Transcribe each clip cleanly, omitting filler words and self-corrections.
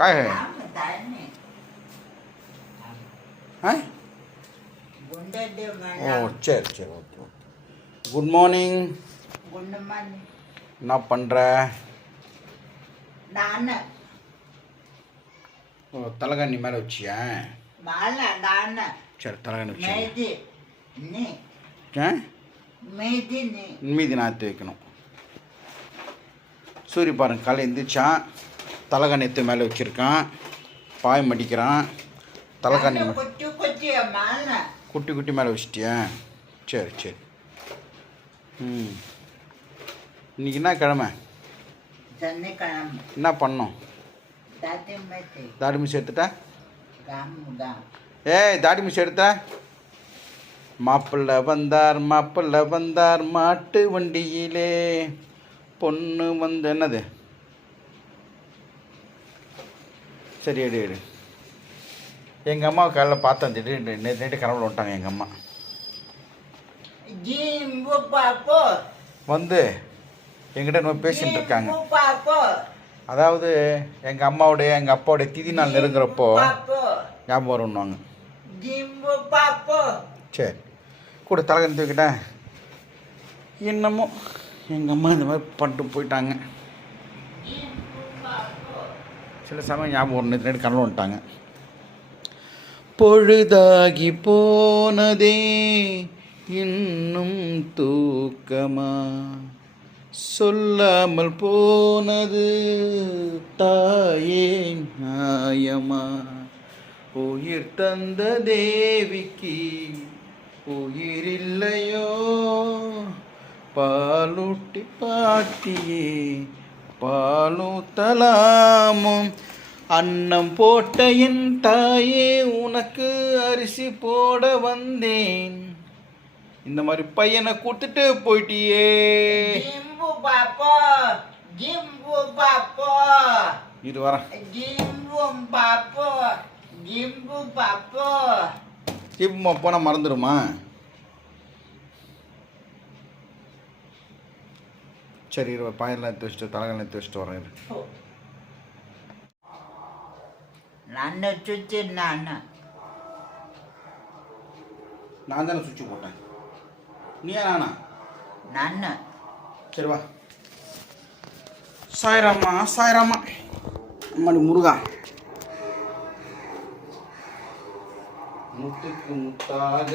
काय आहे ஓ சரி சரி ஓகே ஓகே குட் மார்னிங். என்ன பண்ணுற? ஓ தலைகாணி மேலே வச்சியா? சரி தலைகாணி வச்சு மீதி நாற்று வைக்கணும். சூரிய பாருங்க காலை எந்திரிச்சான், தலைகாணி எடுத்து மேலே வச்சுருக்கான், பாய் மடிக்கிறான். தலைகாணி குட்டி குட்டி மேலே வச்சிட்டியா? சரி சரி. இன்னைக்கு என்ன கிழமை? என்ன பண்ணோம்? தாடி மிஸ் எடுத்துட்டா? ஏய் தாடி மிஸ் எடுத்தா? மாப்பிள்ளை வந்தார் மாப்பிள்ளை வந்தார் மாட்டு வண்டியிலே பொண்ணு வந்து என்னது? சரி எடு எடு. எங்கள் அம்மாவை காலைல பார்த்தேன், திடீர்னு நேற்று கனவுல வந்துட்டாங்க எங்கள் அம்மா. வந்து எங்கிட்ட நம்ம பேசிகிட்டு இருக்காங்க. அதாவது எங்கள் அம்மாவுடைய எங்கள் அப்பாவுடைய திதி நாள் நெருங்குறப்போ ஞாபகம் வரும்னுவாங்க. சரி கூட தலைகணி தூக்கிட்டேன். என்னமோ எங்கள் அம்மா இந்த மாதிரி பண்ணிட்டு போயிட்டாங்க. சில சமயம் ஞாபகம் வரும், நேற்று கனவு வந்துட்டாங்க. பொழுதாகி போனதே இன்னும் தூக்கமா, சொல்லாமல் போனது தாயே நியாயமா, உயிர் தந்த தேவிக்கு உயிரில்லையோ, பாலூட்டி பாட்டியே பாலூத்தலாமும், அன்னம் போட்ட என் தாயே உனக்கு அரிசி போட வந்தேன், இந்த மாதிரி பையனை கூட்டுட்டு போயிட்டியே. இது வரேன். ஜிம்மா போனால் மறந்துடுமா? சரி இருவா, பாயெல்லாம் எடுத்து வச்சுட்டு தலைகெல்லாம் எடுத்து வச்சுட்டு வரேன். நான் தானே சுவிட்சு போட்டேன், நீயா நானா? நான். சரி வா. சாய்ராமா சாய்ராமா அம்மாடி முருகா. முத்துக்கு முத்தாக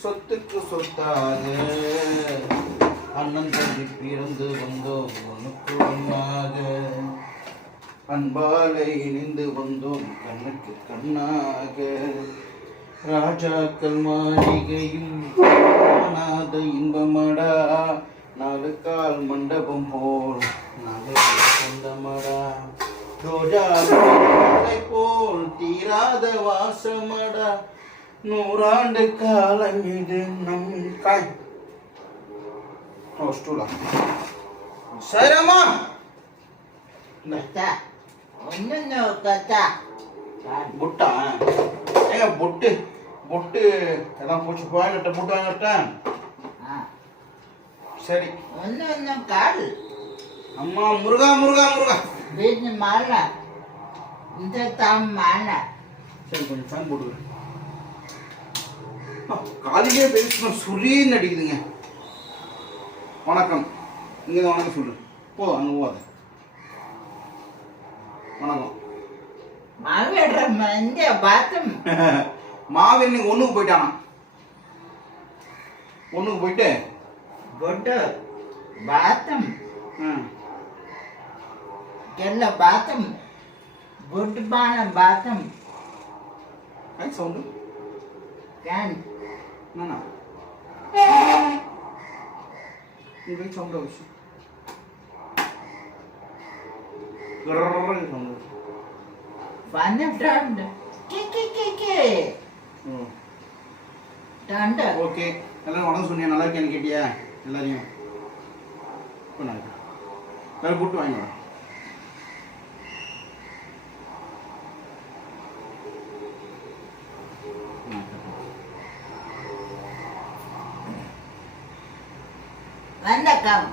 சொத்துக்கு சொத்தாக அண்ணன் தம்பி பிறந்து வந்தோம் உனக்கு ஒன்றாக, அன்பாலை இணைந்து வந்தோம் கண்ணுக்கு கண்ணாக, ராஜாக்கள் மாளிகையும் காணாத இன்பமடா, நாலு கால் மண்டபம் போல் நகை சொந்தமடா, ரோஜா போல் தீராத வாசமடா, 100 ஆண்டு காலம் இது நம் காய். ஸ்டூலா சரிம்மா புட்டா ஏங்க பொட்டு பொட்டு எல்லாம் போச்சு, போயிட்ட புட்டு வாங்கிட்டேன். சரி அம்மா முருகா முருகா முருகா சரி கொஞ்சம் ஃபேன் போட்டுக்கிறேன். காலையிலே பேசணும் சுரீன்னு அடிக்குதுங்க. வணக்கம், இங்கே தான் வணக்கம் சொல்லு. போ அங்கே போகாத. வணக்கம். மாவீர் நீங்க ஒண்ணுக்கு போயிட்டானா? ஒண்ணுக்கு போயிட்டு பாத்தம் ಕೆಲ್ಲ ಬಾತಂ ಗುಡ್ ಬಾಣ ಬಾತಂ ಐ ಸೌಂಡ್ ಕ್ಯಾನ್ ನಾನಾ ಇದು ಸೌಂಡ್ ಅವಶ್ಯ ಗರ್ರ ಸೌಂಡ್ ಬಾನೆ ಟಾಂಡ್ கே டாண்ட ஓகே. எல்லாரும் வணக்கம் சொன்னியா? நல்லா இருக்கேன்னு கேட்டியா? எல்லாரையும் இப்போ நான் வேறு போட்டு வாங்கி வரேன். வணக்கம்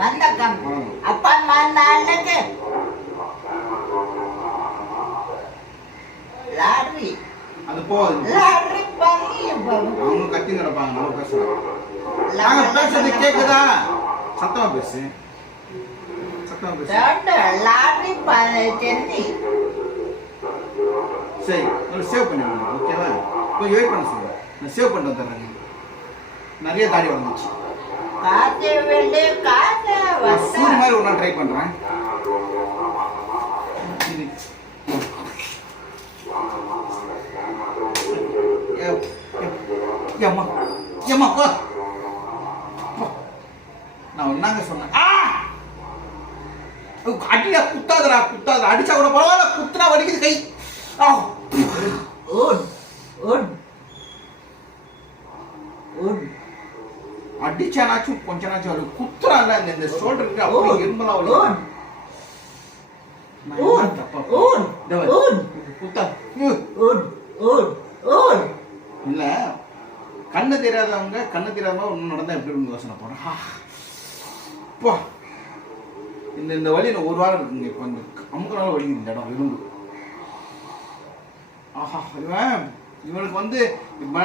வணக்கம் அப்பா அம்மா நாளைக்கு லாரி அது போகுது. லாரி பண்ணி அவங்க கத்தி கிடப்பாங்க. நம்ம பேசுறோம். நாங்க பேசுறது கேக்குதா? சத்தமா பேசு. சத்தமா பேசு. லாரி சென்னி. சரி, ஒரு சேவ் பண்ணிடுங்க. ஓகேவா? கொஞ்சம் வெயிட் பண்ண சொல்லுங்க. நான் சேவ் பண்ணிட்டு வந்துடுறேங்க. நிறைய தாடி வந்துச்சு. காசு வேண்டிய காசு சூரி மாதிரி ஒரு நாள் ட்ரை பண்றேன். நான் என்னங்க சொன்னேன்? அடியா குத்தாதரா, குத்தாத. அடிச்சா கூட பரவாயில்ல, குத்துனா வலிக்குது கை. அடிச்சானாச்சும் கொஞ்ச நாச்சும் வலி. குத்துறான்ல இந்த ஷோல்டருக்கு அப்படி எலும்பெல்லாம் வலி. இல்ல கண்ணு தெரியாதவங்க ஒண்ணு நடந்தா எப்படி யோசனை போறேன். இந்த வலி ஒரு வாரம் இருக்குங்க. இப்ப இந்த அமுக்கனால வலிக்குது இந்த இடம் எலும்பு. ஆஹா, இவனுக்கு இப்ப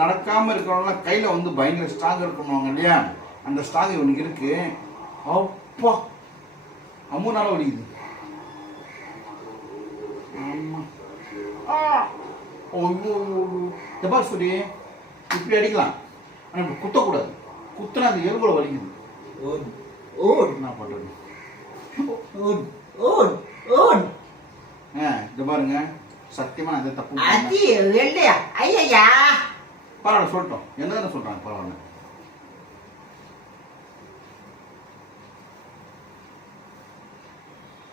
நடக்காம இருக்கிறவங்க கையில பயங்கர ஸ்ட்ராங் இருக்கணுவாங்க இல்லையா? அந்த ஸ்ட்ராங் இவனுக்கு இருக்கு. அப்பா, அம்முனால வலிக்குது. சொல்லி இப்படி அடிக்கலாம், ஆனா இப்படி குத்தக்கூடாது. குத்துனா அந்த எலும்புல வலிக்குது. என்ன பண்றது? இது பாருங்க, சத்தியமா அந்த தப்பு பரவாயில்ல சொல்லட்டும். என்ன சொல்றாங்க பரவாயில்ல.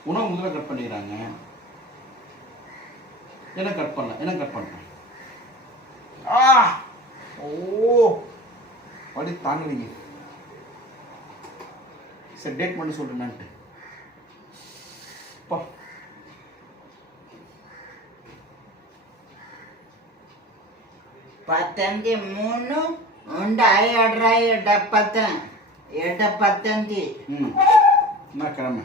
உணவு முதல்ல கட் பண்ணிக்கிறாங்க. என்ன கட் பண்ணேன். வலி தாங்கலீங்க. சரி, டேட் பண்ணி சொல்றேன்ட்டு. పత్తంది 3 ఉండాయి 8 கிழமை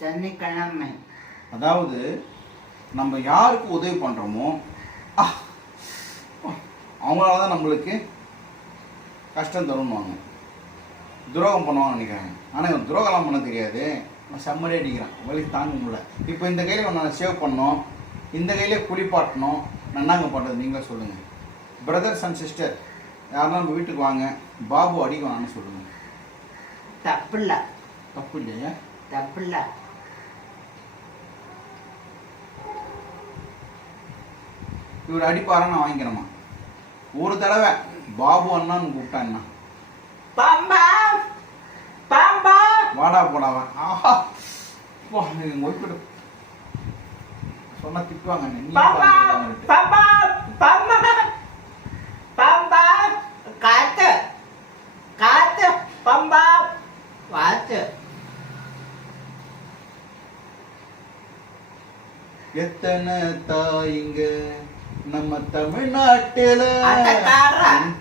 சனிக்கிழமை. அதாவது நம்ம யாருக்கு உதவி பண்றோமோ அவங்களால தான் நம்மளுக்கு கஷ்டம் தருவாங்க, துரோகம் பண்ணுவாங்கன்னு நினைக்கிறாங்க. ஆனால் இவன் துரோகம்லாம் பண்ண தெரியாது. செம்மடி அடிக்கிறான், வலி தாங்க முடியல. இப்போ இந்த கையில் நான் சேவ் பண்ணோம், இந்த கையிலே குளிப்பாட்டணும். நன்னாங்க பண்ணுறது நீங்களே சொல்லுங்கள். பிரதர்ஸ் அண்ட் சிஸ்டர் யாரெல்லாம் நம்ம வீட்டுக்கு வாங்க, பாபு அடிக்க வேணான்னு சொல்லுங்கள். தப்பு இல்லையா? தப்பு இல்லை. இவர் அடிப்பாரா, நான் வாங்கிக்கிறேம்மா. ஒரு தடவை பாபு அண்ணான்னு கூப்பிட்டான்னா வாடா போடாவன். ஆஹா, ஒய்ஃபிட்டு சொன்னா திட்டுவாங்க. எத்தனை தாயிங்க நம்ம தமிழ்நாட்டில,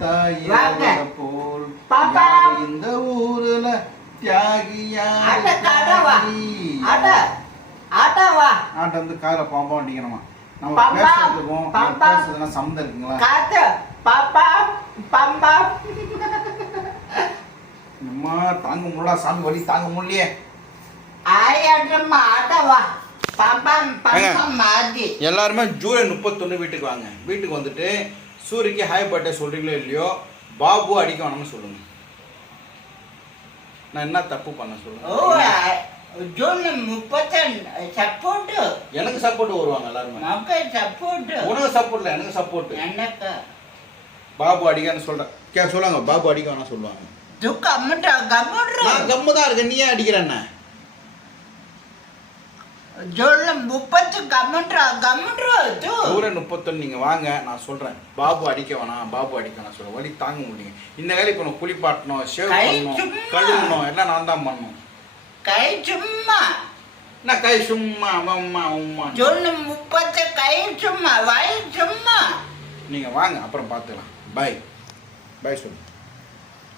தாயில போல் இந்த ஊர்ல தியாகியா. ஆட்ட கால பாம்பா வண்டிக்கணுமா? நம்ம பேசுறதுக்கும் பேசுறதுலாம் சம்மந்தம் இருக்குங்களா? அம்மா தாங்க முடியல சாமி, வலி தாங்க முடியலையே. எல்லாருமே ஜூலை 31 வீட்டுக்கு வாங்க. வீட்டுக்கு வந்துட்டு சூரிக்கு ஹாய் பர்த்டே சொல்றீங்களோ இல்லையோ, பாபு அடிக்க வேணும்னு சொல்லுங்க. நான் என்ன தப்பு பண்ண சொல்லுங்க. எனக்கு சப்போர்ட் வருவாங்க எல்லாருமே. உனக்கு சப்போர்ட் இல்லை, எனக்கு சப்போர்ட். பாபு அடிக்கன்னு சொல்றேன் சொல்லுவாங்க. பாபு அடிக்க வேணாம் சொல்லுவாங்க. நான் கம்மு தான் இருக்கேன், நீ ஏன் அடிக்கிறேன்ன? ஜூலை 31 நீங்க வாங்க, நான் சொல்றேன். பாபு அடிக்க வேணாம், பாபு அடிக்க வேணாம் சொல்றேன். வலி தாங்க முடியும். இந்த வேலை இப்போ நான் குளிப்பாட்டணும், ஷேவ் பண்ணணும், கழுவணும், எல்லாம் நான் தான் பண்ணணும். கை சும்மா நான் கை சும்மா அம்மா ஜூலை 30 கை சும்மா வாய் சும்மா. நீங்க வாங்க, அப்புறம் பார்த்துக்கலாம். பாய் பாய் சொல்லு.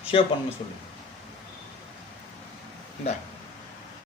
ஷேவ் பண்ணணும் சொல்லு. இந்தா